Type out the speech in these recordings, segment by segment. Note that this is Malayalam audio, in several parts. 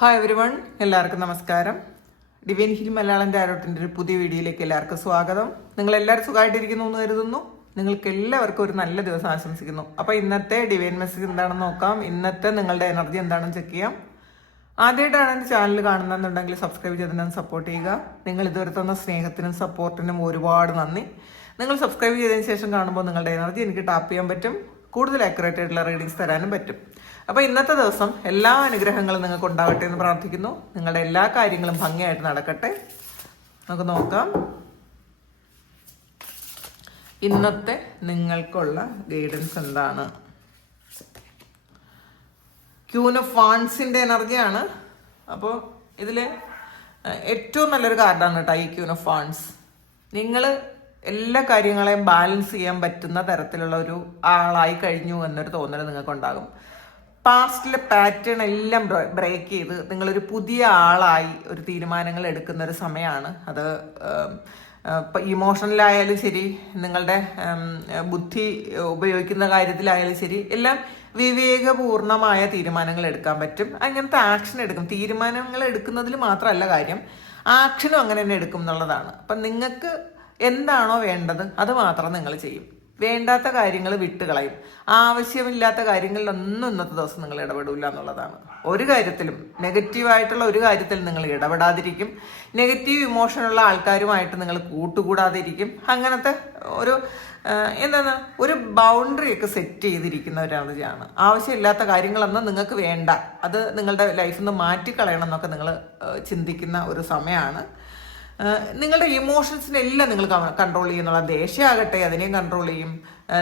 ഹായ് എവരി വൺ, എല്ലാവർക്കും നമസ്കാരം. ഡിവൈൻ ഹിൽ മലയാളം ടാരോട്ടിൻ്റെ ഒരു പുതിയ വീഡിയോയിലേക്ക് എല്ലാവർക്കും സ്വാഗതം. നിങ്ങളെല്ലാവരും സുഖമായിട്ടിരിക്കുന്നു എന്ന് കരുതുന്നു. നിങ്ങൾക്ക് എല്ലാവർക്കും ഒരു നല്ല ദിവസം ആശംസിക്കുന്നു. അപ്പോൾ ഇന്നത്തെ ഡിവൈൻ മെസ്സേജ് എന്താണെന്ന് നോക്കാം. ഇന്നത്തെ നിങ്ങളുടെ എനർജി എന്താണെന്ന് ചെക്ക് ചെയ്യാം. ആദ്യമായിട്ടാണ് എൻ്റെ ചാനൽ കാണുന്നതെന്നുണ്ടെങ്കിൽ സബ്സ്ക്രൈബ് ചെയ്തതിനും സപ്പോർട്ട് ചെയ്യുക. നിങ്ങൾ ഇതുവരെ തന്ന സ്നേഹത്തിനും സപ്പോർട്ടിനും ഒരുപാട് നന്ദി. നിങ്ങൾ സബ്സ്ക്രൈബ് ചെയ്തതിന് ശേഷം കാണുമ്പോൾ നിങ്ങളുടെ എനർജി എനിക്ക് ടാപ്പ് ചെയ്യാൻ പറ്റും, കൂടുതൽ ആക്യുറേറ്റ് ആയിട്ടുള്ള റീഡിങ്സ് തരാനും പറ്റും. അപ്പോൾ ഇന്നത്തെ ദിവസം എല്ലാ അനുഗ്രഹങ്ങളും നിങ്ങൾക്ക് ഉണ്ടാകട്ടെ എന്ന് പ്രാർത്ഥിക്കുന്നു. നിങ്ങളുടെ എല്ലാ കാര്യങ്ങളും ഭംഗിയായിട്ട് നടക്കട്ടെ. നമുക്ക് നോക്കാം ഇന്നത്തെ നിങ്ങൾക്കുള്ള ഗൈഡൻസ് എന്താണ്. ക്യൂൻ ഓഫ് വാൺസിൻ്റെ എനർജിയാണ്. അപ്പോൾ ഇതിൽ ഏറ്റവും നല്ലൊരു കാർഡാണ് കേട്ടോ ഈ ക്യൂൻ ഓഫ് വാൺസ്. നിങ്ങൾ എല്ലാ കാര്യങ്ങളെയും ബാലൻസ് ചെയ്യാൻ പറ്റുന്ന തരത്തിലുള്ള ഒരു ആളായി കഴിഞ്ഞു എന്നൊരു തോന്നൽ നിങ്ങൾക്കുണ്ടാകും. പാസ്റ്റിലെ പാറ്റേൺ എല്ലാം ബ്രേക്ക് ചെയ്ത് നിങ്ങളൊരു പുതിയ ആളായി ഒരു തീരുമാനങ്ങൾ എടുക്കുന്ന ഒരു സമയമാണ് അത്. ഇമോഷണലായാലും ശരി, നിങ്ങളുടെ ബുദ്ധി ഉപയോഗിക്കുന്ന കാര്യത്തിലായാലും ശരി, എല്ലാം വിവേകപൂർണമായ തീരുമാനങ്ങൾ എടുക്കാൻ പറ്റും. അങ്ങനത്തെ ആക്ഷൻ എടുക്കും. തീരുമാനങ്ങൾ എടുക്കുന്നതിൽ മാത്രമല്ല കാര്യം, ആക്ഷനും അങ്ങനെ തന്നെ എടുക്കും എന്നുള്ളതാണ്. അപ്പം നിങ്ങൾക്ക് എന്താണോ വേണ്ടത് അത് മാത്രം നിങ്ങൾ ചെയ്യും. വേണ്ടാത്ത കാര്യങ്ങൾ വിട്ടുകളയും. ആവശ്യമില്ലാത്ത കാര്യങ്ങളിലൊന്നും ഇന്നത്തെ ദിവസം നിങ്ങൾ ഇടപെടില്ല എന്നുള്ളതാണ്. ഒരു കാര്യത്തിലും നെഗറ്റീവായിട്ടുള്ള ഒരു കാര്യത്തിൽ നിങ്ങൾ ഇടപെടാതിരിക്കും. നെഗറ്റീവ് ഇമോഷനുള്ള ആൾക്കാരുമായിട്ട് നിങ്ങൾ കൂട്ടുകൂടാതിരിക്കും. അങ്ങനത്തെ ഒരു എന്താണ് ഒരു ബൗണ്ടറി ഒക്കെ സെറ്റ് ചെയ്തിരിക്കുന്ന ഒരു എനർജിയാണ്. ആവശ്യമില്ലാത്ത കാര്യങ്ങളൊന്നും നിങ്ങൾക്ക് വേണ്ട, അത് നിങ്ങളുടെ ലൈഫിൽ നിന്ന് മാറ്റിക്കളയണം എന്നൊക്കെ നിങ്ങൾ ചിന്തിക്കുന്ന ഒരു സമയമാണ്. നിങ്ങളുടെ ഇമോഷൻസിനെല്ലാം നിങ്ങൾ കൺട്രോൾ ചെയ്യുന്നുള്ള. ദേഷ്യമാകട്ടെ അതിനെയും കൺട്രോൾ ചെയ്യും.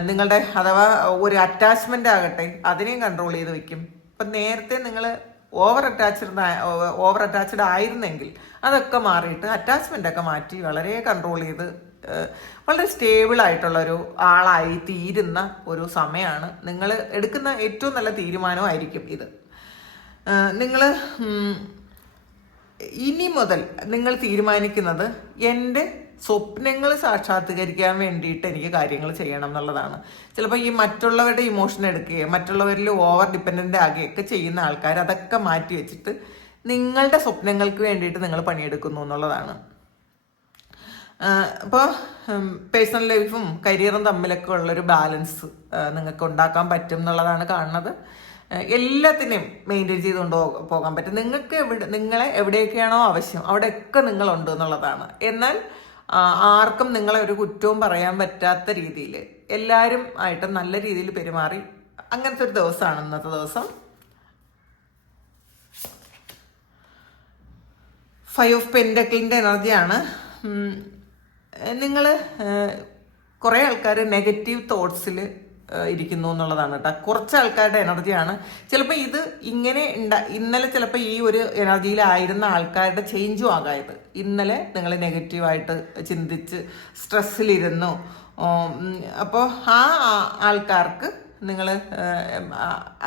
നിങ്ങളുടെ അഥവാ ഒരു അറ്റാച്ച്മെൻ്റ് ആകട്ടെ അതിനെയും കൺട്രോൾ ചെയ്ത് വെക്കും. ഇപ്പം നേരത്തെ നിങ്ങൾ ഓവർ അറ്റാച്ച്ഡ് ആയിരുന്നെങ്കിൽ അതൊക്കെ മാറിയിട്ട് അറ്റാച്ച്മെൻ്റ് ഒക്കെ മാറ്റി വളരെ കൺട്രോൾ ചെയ്ത് വളരെ സ്റ്റേബിൾ ആയിട്ടുള്ള ഒരു ആളായി തീരുന്ന ഒരു സമയമാണ്. നിങ്ങൾ എടുക്കുന്ന ഏറ്റവും നല്ല തീരുമാനമായിരിക്കും ഇത്. നിങ്ങൾ ഇനി മുതൽ നിങ്ങൾ തീരുമാനിക്കുന്നത് എൻ്റെ സ്വപ്നങ്ങൾ സാക്ഷാത്കരിക്കാൻ വേണ്ടിയിട്ട് എനിക്ക് കാര്യങ്ങൾ ചെയ്യണം എന്നുള്ളതാണ്. ചിലപ്പോൾ ഈ മറ്റുള്ളവരുടെ ഇമോഷൻ എടുക്കുകയും മറ്റുള്ളവരിൽ ഓവർ ഡിപ്പെൻഡൻ്റ് ആകുകയൊക്കെ ചെയ്യുന്ന ആൾക്കാർ അതൊക്കെ മാറ്റി വെച്ചിട്ട് നിങ്ങളുടെ സ്വപ്നങ്ങൾക്ക് വേണ്ടിയിട്ട് നിങ്ങൾ പണിയെടുക്കുന്നു എന്നുള്ളതാണ്. അപ്പോൾ പേഴ്സണൽ ലൈഫും കരിയറും തമ്മിലൊക്കെ ഉള്ളൊരു ബാലൻസ് നിങ്ങൾക്ക് ഉണ്ടാക്കാൻ പറ്റും എന്നുള്ളതാണ് കാണുന്നത്. എല്ലാത്തിനെയും മെയിൻറ്റെയിൻ ചെയ്തുകൊണ്ട് പോകാൻ പറ്റും. നിങ്ങൾക്ക് നിങ്ങളെ എവിടെയൊക്കെയാണോ ആവശ്യം അവിടെയൊക്കെ നിങ്ങളുണ്ട് എന്നുള്ളതാണ്. എന്നാൽ ആർക്കും നിങ്ങളെ ഒരു കുറ്റവും പറയാൻ പറ്റാത്ത രീതിയിൽ എല്ലാവരും ആയിട്ട് നല്ല രീതിയിൽ പെരുമാറി അങ്ങനത്തെ ഒരു ദിവസമാണ് ഇന്നത്തെ ദിവസം. 5 ഓഫ് പെൻഡക്കിളിൻ്റെ എനർജിയാണ്. നിങ്ങൾ കുറേ ആൾക്കാർ നെഗറ്റീവ് തോട്ട്സിൽ ഇരിക്കുന്നു എന്നുള്ളതാണ് കേട്ടോ. കുറച്ച് ആൾക്കാരുടെ എനർജിയാണ്. ചിലപ്പോൾ ഇത് ഇങ്ങനെ ഇന്നലെ ചിലപ്പോൾ ഈ ഒരു എനർജിയിലായിരുന്ന ആൾക്കാരുടെ ചേഞ്ചും ആകായത്. ഇന്നലെ നിങ്ങൾ നെഗറ്റീവായിട്ട് ചിന്തിച്ച് സ്ട്രെസ്സിലിരുന്നു. അപ്പോൾ ആ ആൾക്കാർക്ക് നിങ്ങൾ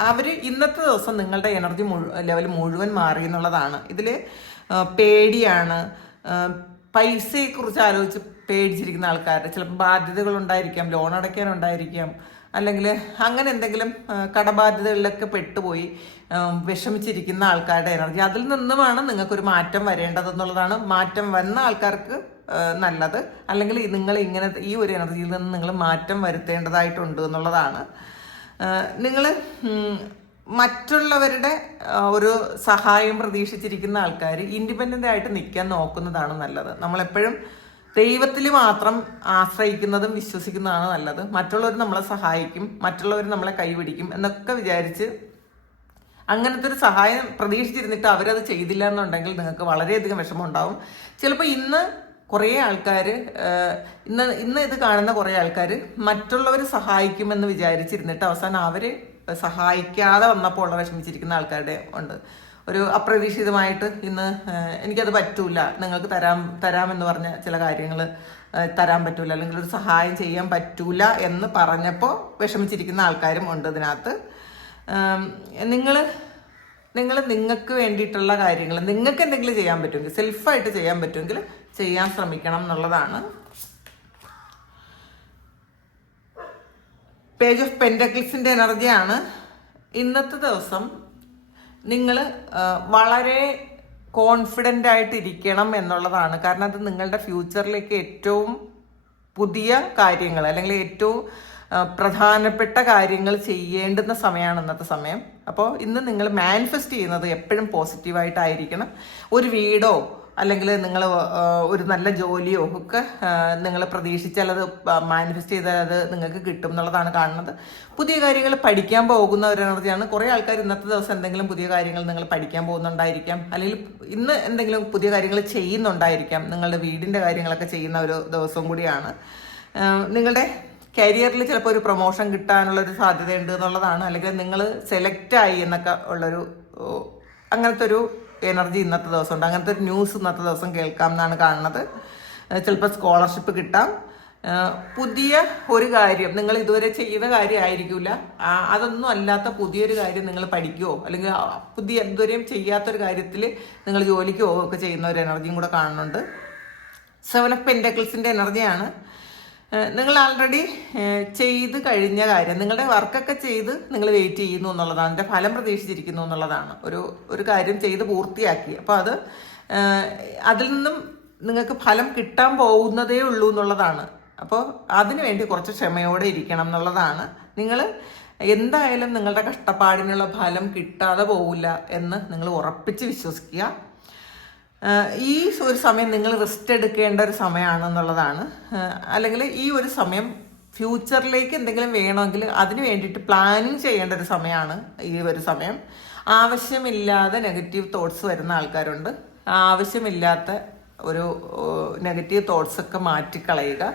അവർ ഇന്നത്തെ ദിവസം നിങ്ങളുടെ എനർജി ലെവൽ മുഴുവൻ മാറി എന്നുള്ളതാണ്. ഇതിൽ പേടിയാണ്, പൈസയെക്കുറിച്ച് ആലോചിച്ച് പേടിച്ചിരിക്കുന്ന ആൾക്കാരുടെ ചിലപ്പോൾ ബാധ്യതകളുണ്ടായിരിക്കാം, ലോൺ അടയ്ക്കാനുണ്ടായിരിക്കാം, അല്ലെങ്കിൽ അങ്ങനെ എന്തെങ്കിലും കടബാധ്യതകളിലൊക്കെ പെട്ടുപോയി വിഷമിച്ചിരിക്കുന്ന ആൾക്കാരുടെ എനർജി. അതിൽ നിന്നുമാണ് നിങ്ങൾക്കൊരു മാറ്റം വരേണ്ടതെന്നുള്ളതാണ്. മാറ്റം വന്ന ആൾക്കാർക്ക് നല്ലത്, അല്ലെങ്കിൽ നിങ്ങൾ ഇങ്ങനെ ഈ ഒരു എനർജിയിൽ നിന്ന് നിങ്ങൾ മാറ്റം വരുത്തേണ്ടതായിട്ടുണ്ട് എന്നുള്ളതാണ്. നിങ്ങൾ മറ്റുള്ളവരുടെ ഒരു സഹായം പ്രതീക്ഷിച്ചിരിക്കുന്ന ആൾക്കാർ ഇൻഡിപെൻഡൻ്റ് ആയിട്ട് നിൽക്കാൻ നോക്കുന്നതാണ് നല്ലത്. നമ്മളെപ്പോഴും ദൈവത്തിൽ മാത്രം ആശ്രയിക്കുന്നതും വിശ്വസിക്കുന്നതാണ് നല്ലത്. മറ്റുള്ളവർ നമ്മളെ സഹായിക്കും, മറ്റുള്ളവർ നമ്മളെ കൈപിടിക്കും എന്നൊക്കെ വിചാരിച്ച് അങ്ങനത്തെ ഒരു സഹായം പ്രതീക്ഷിച്ചിരുന്നിട്ട് അവരത് ചെയ്തില്ല എന്നുണ്ടെങ്കിൽ നിങ്ങൾക്ക് വളരെയധികം വിഷമം ഉണ്ടാവും. ചിലപ്പോൾ ഇന്ന് കുറേ ആൾക്കാർ ഇന്ന് ഇത് കാണുന്ന കുറേ ആൾക്കാർ മറ്റുള്ളവർ സഹായിക്കുമെന്ന് വിചാരിച്ചിരുന്നിട്ട് അവസാനം അവർ സഹായിക്കാതെ വന്നപ്പോൾ ഉള്ള വിഷമിച്ചിരിക്കുന്ന ആൾക്കാരുടെ ഉണ്ട്. ഒരു അപ്രതീക്ഷിതമായിട്ട് ഇന്ന് എനിക്കത് പറ്റൂല, നിങ്ങൾക്ക് തരാമെന്ന് പറഞ്ഞ ചില കാര്യങ്ങൾ തരാൻ പറ്റൂല, അല്ലെങ്കിൽ ഒരു സഹായം ചെയ്യാൻ പറ്റൂല എന്ന് പറഞ്ഞപ്പോൾ വിഷമിച്ചിരിക്കുന്ന ആൾക്കാരും ഉണ്ട് ഇതിനകത്ത്. നിങ്ങൾക്ക് വേണ്ടിയിട്ടുള്ള കാര്യങ്ങൾ നിങ്ങൾക്ക് എന്തെങ്കിലും ചെയ്യാൻ പറ്റുമെങ്കിൽ, സെൽഫായിട്ട് ചെയ്യാൻ പറ്റുമെങ്കിൽ ചെയ്യാൻ ശ്രമിക്കണം എന്നുള്ളതാണ്. പേജ് ഓഫ് പെൻഡക്കിൾസിൻ്റെ എനർജിയാണ്. ഇന്നത്തെ ദിവസം നിങ്ങൾ വളരെ കോൺഫിഡൻ്റ് ആയിട്ടിരിക്കണം എന്നുള്ളതാണ്. കാരണം അത് നിങ്ങളുടെ ഫ്യൂച്ചറിലേക്ക് ഏറ്റവും പുതിയ കാര്യങ്ങൾ അല്ലെങ്കിൽ ഏറ്റവും പ്രധാനപ്പെട്ട കാര്യങ്ങൾ ചെയ്യേണ്ടുന്ന സമയമാണ് ഇന്നത്തെ സമയം. അപ്പോൾ ഇന്ന് നിങ്ങൾ മാനിഫെസ്റ്റ് ചെയ്യുന്നത് എപ്പോഴും പോസിറ്റീവായിട്ടായിരിക്കണം. ഒരു വീടോ അല്ലെങ്കിൽ നിങ്ങൾ ഒരു നല്ല ജോലിയോ ഒക്കെ നിങ്ങൾ പ്രതീക്ഷിച്ചാൽ അത് മാനിഫെസ്റ്റ് ചെയ്താൽ അത് നിങ്ങൾക്ക് കിട്ടും എന്നുള്ളതാണ് കാണുന്നത്. പുതിയ കാര്യങ്ങൾ പഠിക്കാൻ പോകുന്ന ഒരു എനർജിയാണ്. കുറേ ആൾക്കാർ ഇന്നത്തെ ദിവസം എന്തെങ്കിലും പുതിയ കാര്യങ്ങൾ നിങ്ങൾ പഠിക്കാൻ പോകുന്നുണ്ടായിരിക്കാം, അല്ലെങ്കിൽ ഇന്ന് എന്തെങ്കിലും പുതിയ കാര്യങ്ങൾ ചെയ്യുന്നുണ്ടായിരിക്കാം. നിങ്ങളുടെ വീടിൻ്റെ കാര്യങ്ങളൊക്കെ ചെയ്യുന്ന ഒരു ദിവസം കൂടിയാണ്. നിങ്ങളുടെ കരിയറിൽ ചിലപ്പോൾ ഒരു പ്രൊമോഷൻ കിട്ടാനുള്ളൊരു സാധ്യതയുണ്ട് എന്നുള്ളതാണ്. അല്ലെങ്കിൽ നിങ്ങൾ സെലക്റ്റായി എന്നൊക്കെ ഉള്ളൊരു അങ്ങനത്തെ ഒരു എനർജി ഇന്നത്തെ ദിവസം ഉണ്ട്. അങ്ങനത്തെ ഒരു ന്യൂസ് ഇന്നത്തെ ദിവസം കേൾക്കാം എന്നാണ് കാണുന്നത്. ചിലപ്പോൾ സ്കോളർഷിപ്പ് കിട്ടാം. പുതിയ ഒരു കാര്യം നിങ്ങൾ ഇതുവരെ ചെയ്ത കാര്യമായിരിക്കില്ല, അതൊന്നും അല്ലാത്ത പുതിയൊരു കാര്യം നിങ്ങൾ പഠിക്കുമോ അല്ലെങ്കിൽ പുതിയ ഇതുവരെയും ചെയ്യാത്തൊരു കാര്യത്തിൽ നിങ്ങൾ ജോലിക്കോ ഒക്കെ ചെയ്യുന്ന ഒരു എനർജിയും കൂടെ കാണുന്നുണ്ട്. 7 of Pentaclesന്റെ എനർജിയാണ്. നിങ്ങൾ ആൾറെഡി ചെയ്ത് കഴിഞ്ഞ കാര്യം, നിങ്ങളുടെ വർക്കൊക്കെ ചെയ്ത് നിങ്ങൾ വെയിറ്റ് ചെയ്യുന്നു എന്നുള്ളതാണ്, അതിൻ്റെ ഫലം പ്രതീക്ഷിച്ചിരിക്കുന്നു എന്നുള്ളതാണ്. ഒരു കാര്യം ചെയ്ത് പൂർത്തിയാക്കി. അപ്പോൾ അതിൽ നിന്നും നിങ്ങൾക്ക് ഫലം കിട്ടാൻ പോകുന്നതേ ഉള്ളൂ എന്നുള്ളതാണ്. അപ്പോൾ അതിനു വേണ്ടി കുറച്ച് ക്ഷമയോടെ ഇരിക്കണം എന്നുള്ളതാണ്. നിങ്ങൾ എന്തായാലും നിങ്ങളുടെ കഷ്ടപ്പാടിനുള്ള ഫലം കിട്ടാതെ പോകില്ല എന്ന് നിങ്ങൾ ഉറപ്പിച്ച് വിശ്വസിക്കുക. ഈ ഒരു സമയം നിങ്ങൾ റെസ്റ്റ് എടുക്കേണ്ട ഒരു സമയമാണെന്നുള്ളതാണ്. അല്ലെങ്കിൽ ഈ ഒരു സമയം ഫ്യൂച്ചറിലേക്ക് എന്തെങ്കിലും വേണമെങ്കിൽ അതിന് വേണ്ടിയിട്ട് പ്ലാനിങ് ചെയ്യേണ്ട ഒരു സമയമാണ് ഈ ഒരു സമയം. ആവശ്യമില്ലാതെ നെഗറ്റീവ് തോട്ട്സ് വരുന്ന ആൾക്കാരുണ്ട്. ആവശ്യമില്ലാത്ത ഒരു നെഗറ്റീവ് തോട്ട്സൊക്കെ മാറ്റിക്കളയുക.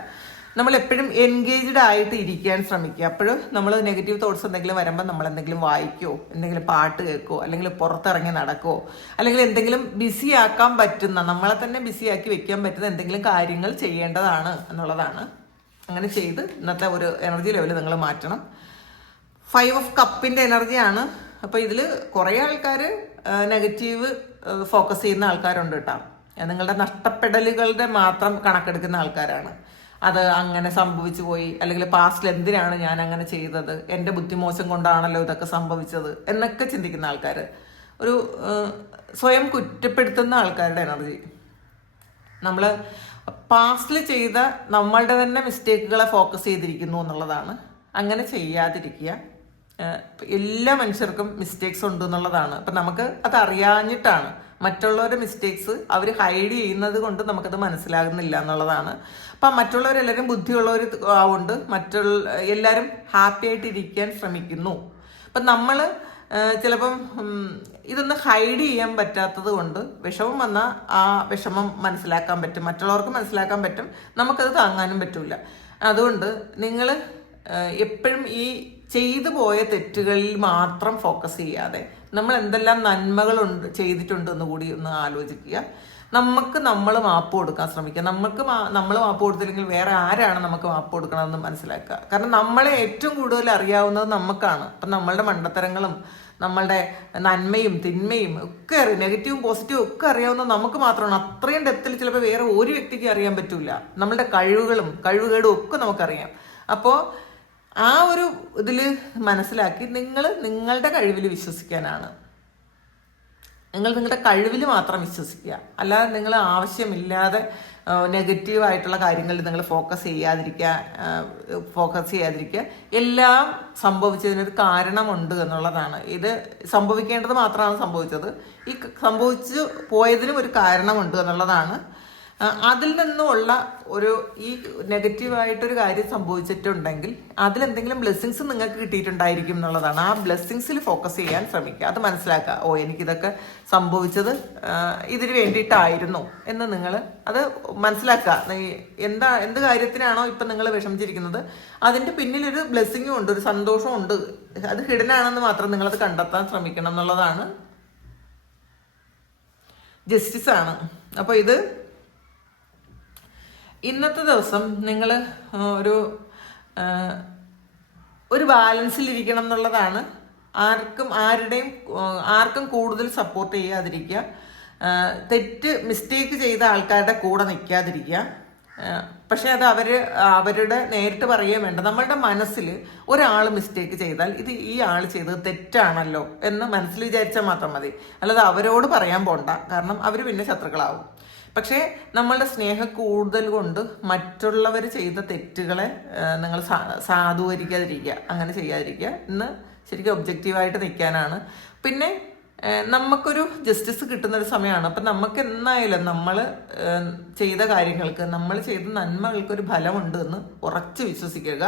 നമ്മൾ എപ്പോഴും എൻഗേജ്ഡ് ആയിട്ട് ഇരിക്കാൻ ശ്രമിക്കുക. അപ്പോഴും നമ്മൾ നെഗറ്റീവ് തോട്ട്സ് എന്തെങ്കിലും വരുമ്പോൾ നമ്മൾ എന്തെങ്കിലും വായിക്കുമോ, എന്തെങ്കിലും പാട്ട് കേൾക്കുമോ, അല്ലെങ്കിൽ പുറത്തിറങ്ങി നടക്കുമോ, അല്ലെങ്കിൽ എന്തെങ്കിലും ബിസി ആക്കാൻ പറ്റുന്ന, നമ്മളെ തന്നെ ബിസി ആക്കി വെക്കാൻ പറ്റുന്ന എന്തെങ്കിലും കാര്യങ്ങൾ ചെയ്യേണ്ടതാണ് എന്നുള്ളതാണ്. അങ്ങനെ ചെയ്ത് ഇന്നത്തെ ഒരു എനർജി ലെവൽ നിങ്ങൾ മാറ്റണം. 5 of കപ്പിൻ്റെ എനർജിയാണ്. അപ്പോൾ ഇതിൽ കുറേ ആൾക്കാർ നെഗറ്റീവ് ഫോക്കസ് ചെയ്യുന്ന ആൾക്കാരുണ്ട് കേട്ടോ. നിങ്ങളുടെ നഷ്ടപ്പെടലുകളുടെ മാത്രം കണക്കെടുക്കുന്ന ആൾക്കാരാണ്. അത് അങ്ങനെ സംഭവിച്ചു പോയി, അല്ലെങ്കിൽ പാസ്റ്റിൽ എന്തിനാണ് ഞാൻ അങ്ങനെ ചെയ്തത്, എൻ്റെ ബുദ്ധിമോശം കൊണ്ടാണല്ലോ ഇതൊക്കെ സംഭവിച്ചത് എന്നൊക്കെ ചിന്തിക്കുന്ന ആൾക്കാർ, ഒരു സ്വയം കുറ്റപ്പെടുത്തുന്ന ആൾക്കാരുടെ എനർജി. നമ്മൾ പാസ്റ്റിൽ ചെയ്ത നമ്മളുടെ തന്നെ മിസ്റ്റേക്കുകളെ ഫോക്കസ് ചെയ്തിരിക്കുന്നു എന്നുള്ളതാണ്. അങ്ങനെ ചെയ്യാതിരിക്കുക. എല്ലാ മനുഷ്യർക്കും മിസ്റ്റേക്സ് ഉണ്ട് എന്നുള്ളതാണ്. അപ്പം നമുക്ക് അത് അറിയാഞ്ഞിട്ടാണ്, മറ്റുള്ളവരുടെ മിസ്റ്റേക്സ് അവർ ഹൈഡ് ചെയ്യുന്നത് കൊണ്ട് നമുക്കത് മനസ്സിലാകുന്നില്ല എന്നുള്ളതാണ്. അപ്പം മറ്റുള്ളവരെല്ലാവരും ബുദ്ധിയുള്ളവർ ആവുകൊണ്ട് എല്ലാവരും ഹാപ്പി ആയിട്ടിരിക്കാൻ ശ്രമിക്കുന്നു. അപ്പം നമ്മൾ ചിലപ്പം ഇതൊന്ന് ഹൈഡ് ചെയ്യാൻ പറ്റാത്തത് കൊണ്ട് വിഷമം വന്നാൽ ആ വിഷമം മനസ്സിലാക്കാൻ പറ്റും, മറ്റുള്ളവർക്ക് മനസ്സിലാക്കാൻ പറ്റും, നമുക്കത് താങ്ങാനും പറ്റില്ല. അതുകൊണ്ട് നിങ്ങൾ എപ്പോഴും ഈ ചെയ്തു പോയ തെറ്റുകളിൽ മാത്രം ഫോക്കസ് ചെയ്യാതെ നമ്മൾ എന്തെല്ലാം നന്മകളുണ്ട് ചെയ്തിട്ടുണ്ടെന്ന് കൂടി ഒന്ന് ആലോചിക്കുക. നമ്മൾ മാപ്പ് കൊടുക്കാൻ ശ്രമിക്കുക. നമ്മൾ മാപ്പ് കൊടുത്തില്ലെങ്കിൽ വേറെ ആരാണ് നമുക്ക് മാപ്പ് കൊടുക്കണമെന്ന് മനസ്സിലാക്കുക. കാരണം നമ്മളെ ഏറ്റവും കൂടുതൽ അറിയാവുന്നത് നമുക്കാണ്. അപ്പം നമ്മളുടെ മണ്ടത്തരങ്ങളും നമ്മളുടെ നന്മയും തിന്മയും ഒക്കെ നെഗറ്റീവും പോസിറ്റീവും ഒക്കെ അറിയാവുന്നത് നമുക്ക് മാത്രമാണ്. അത്രയും ഡെപ്തിൽ ചിലപ്പോൾ വേറെ ഒരു വ്യക്തിക്ക് അറിയാൻ പറ്റില്ല. നമ്മളുടെ കഴിവുകേടും ഒക്കെ നമുക്കറിയാം. അപ്പോൾ ആ ഒരു ഇതിൽ മനസ്സിലാക്കി നിങ്ങളുടെ കഴിവിൽ വിശ്വസിക്കാനാണ്. നിങ്ങളുടെ കഴിവിൽ മാത്രം വിശ്വസിക്കുക. അല്ലാതെ നിങ്ങൾ ആവശ്യമില്ലാതെ നെഗറ്റീവായിട്ടുള്ള കാര്യങ്ങളിൽ നിങ്ങൾ ഫോക്കസ് ചെയ്യാതിരിക്കുക. എല്ലാം സംഭവിച്ചതിനൊരു കാരണമുണ്ട് എന്നുള്ളതാണ്. ഇത് സംഭവിക്കേണ്ടത് മാത്രമാണ് സംഭവിച്ചത്. ഈ സംഭവിച്ചു പോയതിനും ഒരു കാരണമുണ്ട് എന്നുള്ളതാണ്. അതിൽ നിന്നുള്ള ഈ നെഗറ്റീവായിട്ടൊരു കാര്യം സംഭവിച്ചിട്ടുണ്ടെങ്കിൽ അതിലെന്തെങ്കിലും ബ്ലെസ്സിങ്സ് നിങ്ങൾക്ക് കിട്ടിയിട്ടുണ്ടായിരിക്കും എന്നുള്ളതാണ്. ആ ബ്ലെസ്സിങ്സിൽ ഫോക്കസ് ചെയ്യാൻ ശ്രമിക്കുക. അത് മനസ്സിലാക്കുക. എനിക്കിതൊക്കെ സംഭവിച്ചത് ഇതിന് വേണ്ടിയിട്ടായിരുന്നു എന്ന് നിങ്ങൾ അത് മനസ്സിലാക്കുക. എന്ത് കാര്യത്തിനാണോ ഇപ്പം നിങ്ങൾ വിഷമിച്ചിരിക്കുന്നത് അതിൻ്റെ പിന്നിലൊരു ബ്ലെസ്സിങ്ങും ഉണ്ട്, ഒരു സന്തോഷവും ഉണ്ട്. അത് ഹിഡൻ ആണെന്ന് മാത്രം നിങ്ങളത് കണ്ടെത്താൻ ശ്രമിക്കണം എന്നുള്ളതാണ്. ജസ്റ്റിസ് ആണ്. അപ്പോൾ ഇന്നത്തെ ദിവസം നിങ്ങൾ ഒരു ബാലൻസിലിരിക്കണം എന്നുള്ളതാണ്. ആർക്കും കൂടുതൽ സപ്പോർട്ട് ചെയ്യാതിരിക്കുക. മിസ്റ്റേക്ക് ചെയ്ത ആൾക്കാരുടെ കൂടെ നിൽക്കാതിരിക്കുക. പക്ഷെ അത് അവരുടെ നേരിട്ട് പറയുകയും വേണ്ട. നമ്മളുടെ മനസ്സിൽ ഒരാൾ മിസ്റ്റേക്ക് ചെയ്താൽ ഇത് ഈ ആൾ ചെയ്തത് തെറ്റാണല്ലോ എന്ന് മനസ്സിൽ വിചാരിച്ചാൽ മാത്രം മതി. അല്ലാതെ അവരോട് പറയാൻ പോണ്ട, കാരണം അവർ പിന്നെ ശത്രുക്കളാവും. പക്ഷേ നമ്മളുടെ സ്നേഹം കൂടുതൽ കൊണ്ട് മറ്റുള്ളവർ ചെയ്ത തെറ്റുകളെ നിങ്ങൾ സാധൂകരിക്കാതിരിക്കുക, അങ്ങനെ ചെയ്യാതിരിക്കുക. ഇന്ന് ശരിക്കും ഒബ്ജക്റ്റീവായിട്ട് നിൽക്കാനാണ്. പിന്നെ നമുക്കൊരു ജസ്റ്റിസ് കിട്ടുന്നൊരു സമയമാണ്. അപ്പം നമുക്ക് എന്നായാലും നമ്മൾ ചെയ്ത കാര്യങ്ങൾക്ക്, നമ്മൾ ചെയ്ത നന്മകൾക്കൊരു ഫലമുണ്ട് എന്ന് ഉറച്ച് വിശ്വസിക്കുക.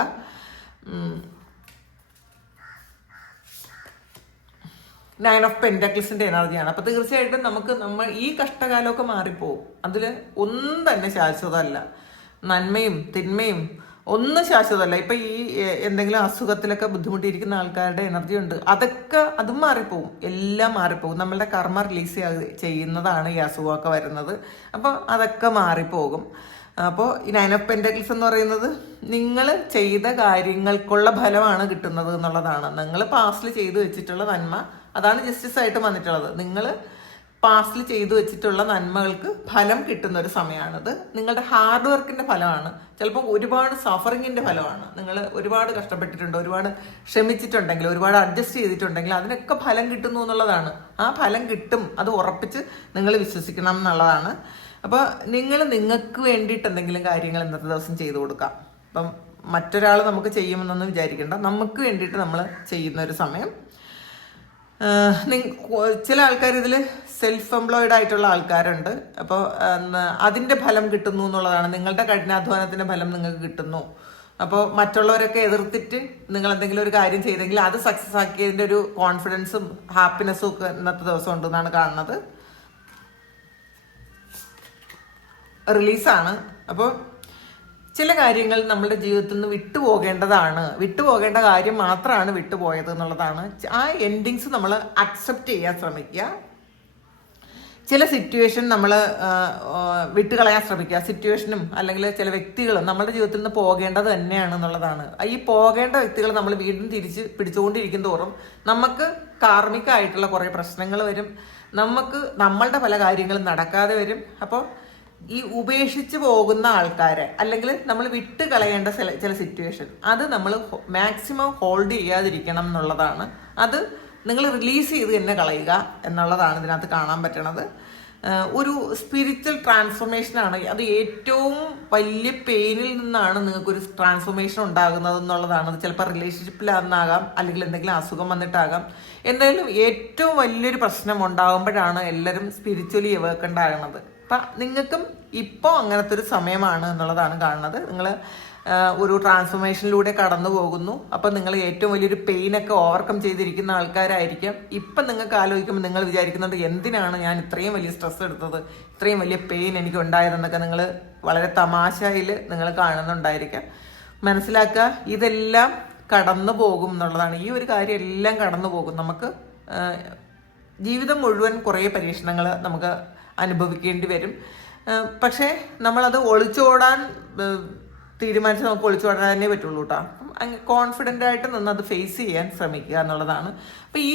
9 ഓഫ് പെന്റാക്കിൾസിന്റെ എനർജിയാണ്. അപ്പം തീർച്ചയായിട്ടും നമ്മൾ ഈ കഷ്ടകാലമൊക്കെ മാറിപ്പോവും. അതിൽ ഒന്നും തന്നെ ശാശ്വതമല്ല. നന്മയും തിന്മയും ഒന്നും ശാശ്വതമല്ല. ഇപ്പം ഈ എന്തെങ്കിലും അസുഖത്തിലൊക്കെ ബുദ്ധിമുട്ടിയിരിക്കുന്ന ആൾക്കാരുടെ എനർജി ഉണ്ട്, അതും മാറിപ്പോവും. എല്ലാം മാറിപ്പോകും. നമ്മളുടെ കർമ്മ റിലീസ് ചെയ്യുന്നതാണ് ഈ അസുഖമൊക്കെ വരുന്നത്. അപ്പോൾ അതൊക്കെ മാറിപ്പോകും. അപ്പോൾ ഈ 9 ഓഫ് പെന്റാക്കിൾസ് എന്ന് പറയുന്നത് നിങ്ങൾ ചെയ്ത കാര്യങ്ങൾക്കുള്ള ഫലമാണ് കിട്ടുന്നത് എന്നുള്ളതാണ്. നിങ്ങൾ പാസ്റ്റിൽ ചെയ്തു വെച്ചിട്ടുള്ള നന്മ, അതാണ് ജസ്റ്റിസ് ആയിട്ട് വന്നിട്ടുള്ളത്. നിങ്ങൾ പാസ്റ്റിൽ ചെയ്തു വെച്ചിട്ടുള്ള നന്മകൾക്ക് ഫലം കിട്ടുന്ന ഒരു സമയമാണിത്. നിങ്ങളുടെ ഹാർഡ് വർക്കിന്റെ ഫലമാണ്. ചിലപ്പോൾ ഒരുപാട് സഫറിങ്ങിന്റെ ഫലമാണ്. നിങ്ങൾ ഒരുപാട് കഷ്ടപ്പെട്ടിട്ടുണ്ട്, ഒരുപാട് ക്ഷമിച്ചിട്ടുണ്ടെങ്കിൽ, ഒരുപാട് അഡ്ജസ്റ്റ് ചെയ്തിട്ടുണ്ടെങ്കിൽ അതിനൊക്കെ ഫലം കിട്ടുന്നു എന്നുള്ളതാണ്. ആ ഫലം കിട്ടും, അത് ഉറപ്പിച്ച് നിങ്ങൾ വിശ്വസിക്കണം എന്നുള്ളതാണ്. അപ്പോൾ നിങ്ങൾക്ക് വേണ്ടിയിട്ട് എന്തെങ്കിലും കാര്യങ്ങൾ ഇന്നത്തെ ദിവസം ചെയ്തു കൊടുക്കാം. അപ്പം മറ്റൊരാൾ നമുക്ക് ചെയ്യുമെന്നൊന്നും വിചാരിക്കേണ്ട, നമുക്ക് വേണ്ടിയിട്ട് നമ്മൾ ചെയ്യുന്ന ഒരു സമയം. ചില ആൾക്കാർ ഇതിൽ സെൽഫ് എംപ്ലോയിഡ് ആയിട്ടുള്ള ആൾക്കാരുണ്ട്. അപ്പോൾ അതിൻ്റെ ഫലം കിട്ടുന്നു എന്നുള്ളതാണ്. നിങ്ങളുടെ കഠിനാധ്വാനത്തിൻ്റെ ഫലം നിങ്ങൾക്ക് കിട്ടുന്നു. അപ്പോൾ മറ്റുള്ളവരൊക്കെ എതിർത്തിട്ട് നിങ്ങൾ എന്തെങ്കിലും ഒരു കാര്യം ചെയ്തെങ്കിൽ അത് സക്സസ് ആക്കിയതിൻ്റെ ഒരു കോൺഫിഡൻസും ഹാപ്പിനെസ്സും ഒക്കെ ഇന്നത്തെ ദിവസം ഉണ്ടെന്നാണ് കാണുന്നത്. റിലീസാണ്. അപ്പോൾ ചില കാര്യങ്ങൾ നമ്മുടെ ജീവിതത്തിൽ നിന്ന് വിട്ടുപോകേണ്ട കാര്യം മാത്രമാണ് വിട്ടുപോയത് എന്നുള്ളതാണ്. ആ എൻഡിങ്സ് നമ്മൾ അക്സെപ്റ്റ് ചെയ്യാൻ ശ്രമിക്കുക. ചില സിറ്റുവേഷൻ നമ്മൾ വിട്ടുകളയാൻ ശ്രമിക്കുക. സിറ്റുവേഷനും അല്ലെങ്കിൽ ചില വ്യക്തികളും നമ്മുടെ ജീവിതത്തിൽ നിന്ന് പോകേണ്ടത് തന്നെയാണ് എന്നുള്ളതാണ്. ഈ പോകേണ്ട വ്യക്തികൾ നമ്മൾ വീണ്ടും തിരിച്ച് പിടിച്ചുകൊണ്ടിരിക്കും തോറും നമുക്ക് കാർമികമായിട്ടുള്ള കുറേ പ്രശ്നങ്ങൾ വരും. നമ്മളുടെ പല കാര്യങ്ങളും നടക്കാതെ വരും. അപ്പോൾ ഈ ഉപേക്ഷിച്ച് പോകുന്ന ആൾക്കാരെ, അല്ലെങ്കിൽ നമ്മൾ വിട്ട് കളയേണ്ട ചില സിറ്റുവേഷൻ, അത് നമ്മൾ മാക്സിമം ഹോൾഡ് ചെയ്യാതിരിക്കണം എന്നുള്ളതാണ്. അത് നിങ്ങൾ റിലീസ് ചെയ്ത് തന്നെ കളയുക എന്നുള്ളതാണ് ഇതിനകത്ത് കാണാൻ പറ്റണത്. ഒരു സ്പിരിച്വൽ ട്രാൻസ്ഫോർമേഷനാണ്. അത് ഏറ്റവും വലിയ പെയിനിൽ നിന്നാണ് നിങ്ങൾക്കൊരു ട്രാൻസ്ഫോർമേഷൻ ഉണ്ടാകുന്നത് എന്നുള്ളതാണ്. അത് ചിലപ്പോൾ റിലേഷൻഷിപ്പിലാകാം, അല്ലെങ്കിൽ എന്തെങ്കിലും അസുഖം വന്നിട്ടാകാം. എന്തായാലും ഏറ്റവും വലിയൊരു പ്രശ്നം ഉണ്ടാകുമ്പോഴാണ് എല്ലാവരും സ്പിരിച്വലി അവേക്കൻഡ് ആകുന്നത്. അപ്പം നിങ്ങൾക്കും ഇപ്പോൾ അങ്ങനത്തെ ഒരു സമയമാണ് എന്നുള്ളതാണ് കാണുന്നത്. നിങ്ങൾ ഒരു ട്രാൻസ്ഫോർമേഷനിലൂടെ കടന്നു പോകുന്നു. അപ്പം നിങ്ങൾ ഏറ്റവും വലിയൊരു പെയിനൊക്കെ ഓവർകം ചെയ്തിരിക്കുന്ന ആൾക്കാരായിരിക്കാം. ഇപ്പം നിങ്ങൾക്ക് ആലോചിക്കുമ്പോൾ നിങ്ങൾ വിചാരിക്കുന്നുണ്ട്, എന്തിനാണ് ഞാൻ ഇത്രയും വലിയ സ്ട്രെസ് എടുത്തത്, ഇത്രയും വലിയ പെയിൻ എനിക്ക് ഉണ്ടായതെന്നൊക്കെ നിങ്ങൾ വളരെ തമാശയിൽ നിങ്ങൾ കാണുന്നുണ്ടായിരിക്കാം. മനസ്സിലാക്കുക, ഇതെല്ലാം കടന്നു പോകും എന്നുള്ളതാണ്. ഈ ഒരു കാര്യം എല്ലാം കടന്നു പോകും. നമുക്ക് ജീവിതം മുഴുവൻ കുറേ പരീക്ഷണങ്ങൾ നമുക്ക് അനുഭവിക്കേണ്ടി വരും. പക്ഷേ നമ്മളത് ഒളിച്ചോടാൻ തീരുമാനിച്ചാൽ നമുക്ക് ഒളിച്ചോടാനേ പറ്റുള്ളൂ കേട്ടോ. അപ്പം കോൺഫിഡൻ്റ് ആയിട്ട് നിന്ന് അത് ഫേസ് ചെയ്യാൻ ശ്രമിക്കുക എന്നുള്ളതാണ്. അപ്പം ഈ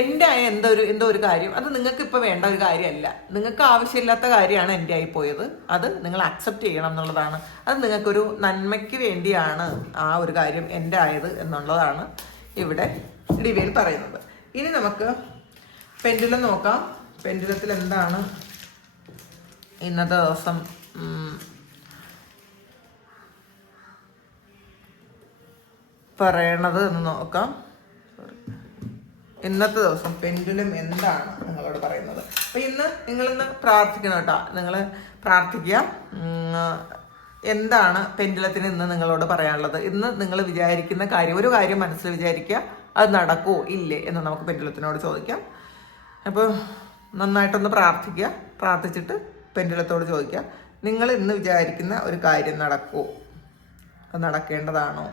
എൻ്റെ ആയ എന്തോ ഒരു കാര്യം അത് നിങ്ങൾക്ക് ഇപ്പോൾ വേണ്ട ഒരു കാര്യമല്ല. നിങ്ങൾക്ക് ആവശ്യമില്ലാത്ത കാര്യമാണ് എൻ്റെ ആയിപ്പോയത്. അത് നിങ്ങൾ അക്സെപ്റ്റ് ചെയ്യണം എന്നുള്ളതാണ്. അത് നിങ്ങൾക്കൊരു നന്മയ്ക്ക് വേണ്ടിയാണ് ആ ഒരു കാര്യം എൻ്റെ ആയത് എന്നുള്ളതാണ് ഇവിടെ ഡിവൈൻ പറയുന്നത്. ഇനി നമുക്ക് പെൻഡുലം നോക്കാം. പെൻഡുലത്തിൽ എന്താണ് ഇന്നത്തെ ദിവസം പറയണത് എന്ന് നോക്കാം. ഇന്നത്തെ ദിവസം പെൻഡുലം എന്താണ് നിങ്ങളോട് പറയുന്നത്? അപ്പം നിങ്ങളിന്ന് പ്രാർത്ഥിക്കണം കേട്ടോ. നിങ്ങൾ പ്രാർത്ഥിക്കുക. എന്താണ് പെൻഡുലത്തിന് ഇന്ന് നിങ്ങളോട് പറയാനുള്ളത്? ഇന്ന് നിങ്ങൾ വിചാരിക്കുന്ന കാര്യം, ഒരു കാര്യം മനസ്സിൽ വിചാരിക്കുക, അത് നടക്കുമോ ഇല്ലേ എന്ന് നമുക്ക് പെൻഡുലത്തിനോട് ചോദിക്കാം. അപ്പോൾ നന്നായിട്ടൊന്ന് പ്രാർത്ഥിക്കുക. പ്രാർത്ഥിച്ചിട്ട് പെൻഡുലത്തോട് ചോദിക്കുക, നിങ്ങൾ ഇന്ന് വിചാരിക്കുന്ന ഒരു കാര്യം നടക്കുമോ, അത് നടക്കേണ്ടതാണോ?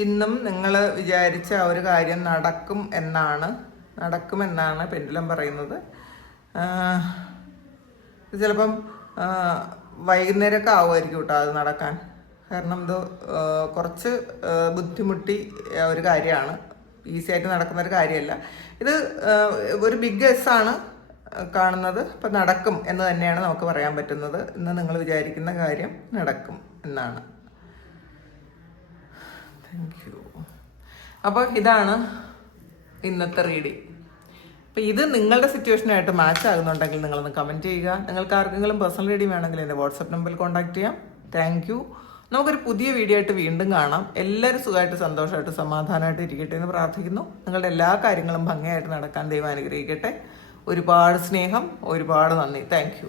ഇന്നും നിങ്ങൾ വിചാരിച്ച ആ ഒരു കാര്യം നടക്കുമെന്നാണ് പെൻഡുലം പറയുന്നത്. ചിലപ്പം വൈകുന്നേരമൊക്കെ ആവുമായിരിക്കും കേട്ടോ അത് നടക്കാൻ. കാരണം ഇത് കുറച്ച് ബുദ്ധിമുട്ടി ഒരു കാര്യമാണ്, ഈസി ആയിട്ട് നടക്കുന്ന ഒരു കാര്യമല്ല ഇത്. ഒരു ബിഗ് എസ് ആണ് കാണുന്നത്. അപ്പം നടക്കും എന്ന് തന്നെയാണ് നമുക്ക് പറയാൻ പറ്റുന്നത്. ഇന്ന് നിങ്ങൾ വിചാരിക്കുന്ന കാര്യം നടക്കും എന്നാണ്. Thank you. അപ്പോൾ ഇതാണ് ഇന്നത്തെ റീഡിങ്. അപ്പോൾ ഇത് നിങ്ങളുടെ സിറ്റുവേഷനായിട്ട് മാച്ച് ആകുന്നുണ്ടെങ്കിൽ നിങ്ങളൊന്ന് കമൻറ്റ് ചെയ്യുക. നിങ്ങൾക്ക് ആർക്കെങ്കിലും പേഴ്സണൽ റീഡിങ് വേണമെങ്കിൽ എൻ്റെ വാട്സപ്പ് നമ്പറിൽ കോൺടാക്ട് ചെയ്യാം. Thank you. നമുക്കൊരു പുതിയ വീഡിയോ ആയിട്ട് വീണ്ടും കാണാം. എല്ലാവരും സുഖമായിട്ട് സന്തോഷമായിട്ട് സമാധാനമായിട്ട് ഇരിക്കട്ടെ എന്ന് പ്രാർത്ഥിക്കുന്നു. നിങ്ങളുടെ എല്ലാ കാര്യങ്ങളും ഭംഗിയായിട്ട് നടക്കാൻ ദൈവം അനുഗ്രഹിക്കട്ടെ. ഒരുപാട് സ്നേഹം, ഒരുപാട് നന്ദി. Thank you.